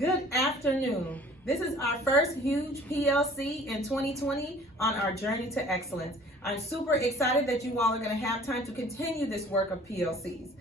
Good afternoon. This is our first huge PLC in 2020 on our journey to excellence. I'm super excited that you all are going to have time to continue this work of PLCs.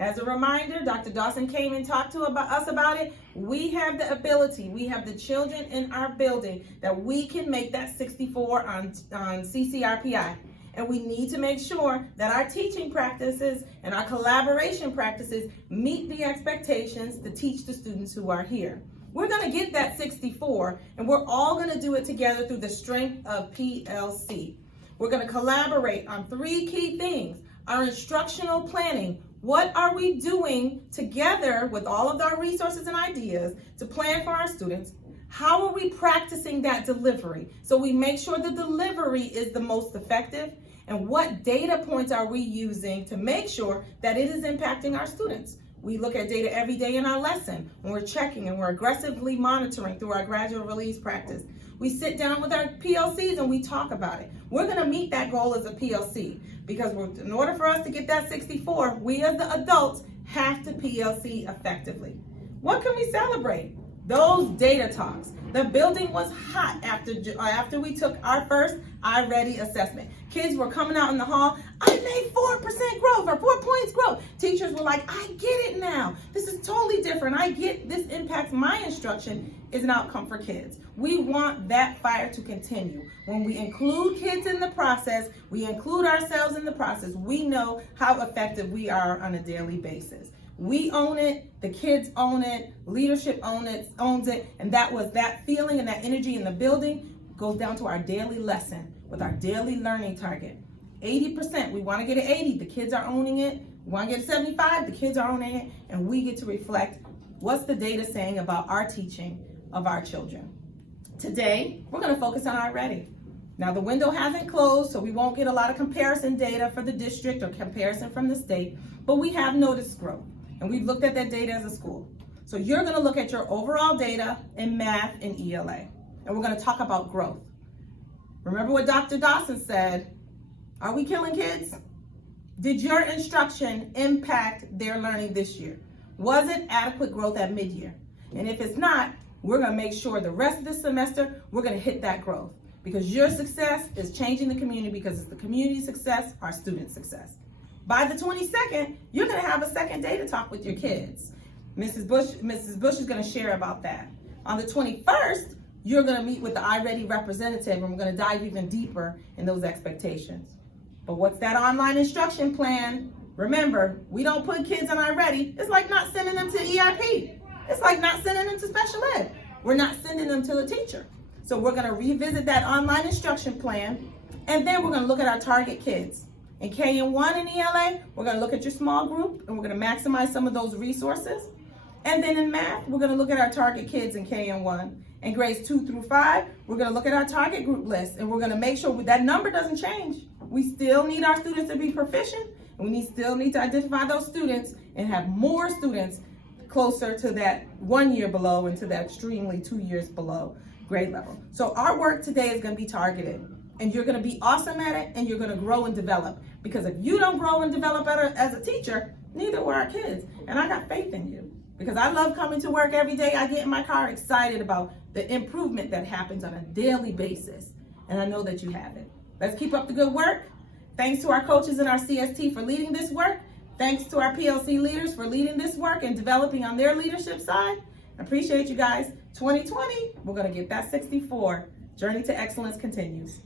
As a reminder, Dr. Dawson came and talked to us about it. We have the ability, we have the children in our building that we can make that 64 on CCRPI. And we need to make sure that our teaching practices and our collaboration practices meet the expectations to teach the students who are here. We're going to get that 64, and we're all going to do it together through the strength of PLC. We're going to collaborate on three key things. Our instructional planning. What are we doing together with all of our resources and ideas to plan for our students? How are we practicing that delivery so we make sure the delivery is the most effective? And what data points are we using to make sure that it is impacting our students? We look at data every day in our lesson, and we're checking and we're aggressively monitoring through our gradual release practice. We sit down with our PLCs and we talk about it. We're going to meet that goal as a PLC because in order for us to get that 64, we as the adults have to PLC effectively. What can we celebrate? Those data talks. The building was hot after we took our first iReady assessment. Kids were coming out in the hall. I made 4% growth or 4 points growth. Teachers were like, I get it now. This is totally different. I get this impacts my instruction is an outcome for kids. We want that fire to continue. When we include kids in the process, we include ourselves in the process, we know how effective we are on a daily basis. We own it, the kids own it, leadership owns it, and that feeling and that energy in the building goes down to our daily lesson with our daily learning target. 80%, we want to get an 80, the kids are owning it. We want to get a 75, the kids are owning it, and we get to reflect what's the data saying about our teaching of our children. Today, we're going to focus on iReady. Now, the window hasn't closed, so we won't get a lot of comparison data for the district or comparison from the state, but we have noticed growth. And we've looked at that data as a school. So you're going to look at your overall data in math and ELA. And we're going to talk about growth. Remember what Dr. Dawson said, are we killing kids? Did your instruction impact their learning this year? Was it adequate growth at mid-year? And if it's not, we're going to make sure the rest of the semester, we're going to hit that growth. Because your success is changing the community because it's the community success, our student success. By the 22nd, you're going to have a second data talk with your kids. Mrs. Bush is going to share about that. On the 21st, you're going to meet with the iReady representative, and we're going to dive even deeper in those expectations. But what's that online instruction plan? Remember, we don't put kids on iReady. It's like not sending them to EIP. It's like not sending them to special ed. We're not sending them to the teacher. So we're going to revisit that online instruction plan, and then we're going to look at our target kids. In K&1 and ELA, we're going to look at your small group, and we're going to maximize some of those resources. And then in math, we're going to look at our target kids in K&1. In grades 2 through 5, we're going to look at our target group list, and we're going to make sure that number doesn't change. We still need our students to be proficient, and we still need to identify those students and have more students closer to that 1 year below and to that extremely 2 years below grade level. So our work today is going to be targeted. And you're going to be awesome at it, and you're going to grow and develop. Because if you don't grow and develop better as a teacher, neither will our kids. And I got faith in you. Because I love coming to work every day. I get in my car excited about the improvement that happens on a daily basis. And I know that you have it. Let's keep up the good work. Thanks to our coaches and our CST for leading this work. Thanks to our PLC leaders for leading this work and developing on their leadership side. I appreciate you guys. 2020, we're going to get that 64. Journey to excellence continues.